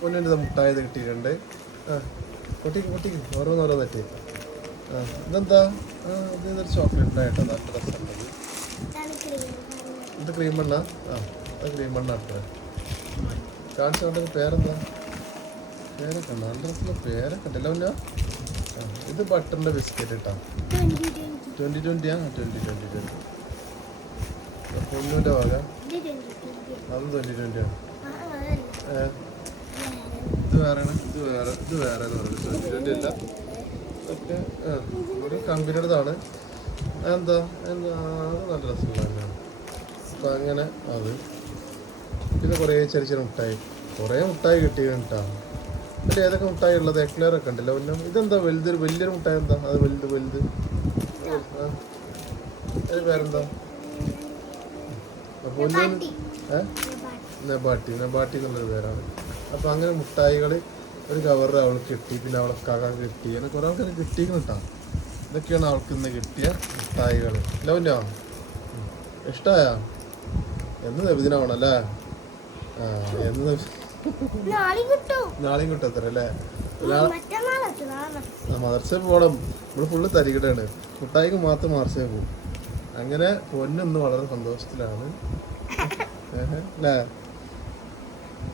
പൊന്നിൻ്റെ മുട്ടായത് കിട്ടിയിട്ടുണ്ട്. പൊട്ടിക്ക് ഓരോന്നോരോന്നറ്റി. ഇതെന്താ? ഇതൊരു ചോക്ലേറ്റ് ആയിട്ടോ നല്ല രസമുള്ളത്. ഇത് ക്രീം എണ്ണ. അത് ക്രീം എണ്ണ ആട്ടോ. കാണിച്ചോണ്ട് പേരെന്താ? പേരൊക്കെ ഉണ്ട്, നല്ല രസമുള്ള പേരൊക്കെ ഉണ്ടല്ലോ. പിന്നെ ഇത് ബട്ടറിൻ്റെ ബിസ്ക്കറ്റ് ഇട്ടാ 2020 പൊന്നൂൻ്റെ വക. അതും 2020 ആണ്. ഇത് വേറെയാണ്. ഇത് വേറെ എന്ന് പറയുന്നത് 2020 അല്ല. ഇതൊക്കെ ഒരു കമ്പനിയുടേതാണ്. എന്താ നല്ല രസമുള്ള തന്നെയാണ്. അപ്പം അങ്ങനെ അത് പിന്നെ കുറേ ചെറിയ മുട്ടായി, കുറേ മുട്ടായി കിട്ടിയിട്ടാണ്. അതിൽ ഏതൊക്കെ മുട്ടായി ഉള്ളത്? എക്ലെയറൊക്കെ ഉണ്ടല്ലോ. പിന്നെ ഇതെന്താ വലിയൊരു മുട്ടായി? എന്താ അത് വലുത്? അതിന് പേരെന്താ? നെബാട്ടി എന്നുള്ളൊരു പേരാണ്. അപ്പം അങ്ങനെ മുട്ടായികൾ ഒരു കവറിൽ അവൾക്ക് കിട്ടി. പിന്നെ അവളെ കക കിട്ടി. അങ്ങനെ കുറേ ആൾക്കാർ കിട്ടിയെന്ന് കിട്ടാം. ഇതൊക്കെയാണ് അവൾക്ക് ഇന്ന് കിട്ടിയ മുട്ടായികൾ. ലവൻ്റെ ഇഷ്ടമായ എന്ന് നബിദിനാവണല്ലേ? എന്ന് നാളെയും കിട്ടും അത്ര അല്ലേ? മദർസയിൽ പോകണം. നമ്മൾ ഫുള്ള് തരികിടാണ്. മുട്ടായിക്ക് മാത്രം മദർസയിൽ പോകും. അങ്ങനെ പൊന്നൊന്ന് വളരെ സന്തോഷത്തിലാണ് അല്ലേ?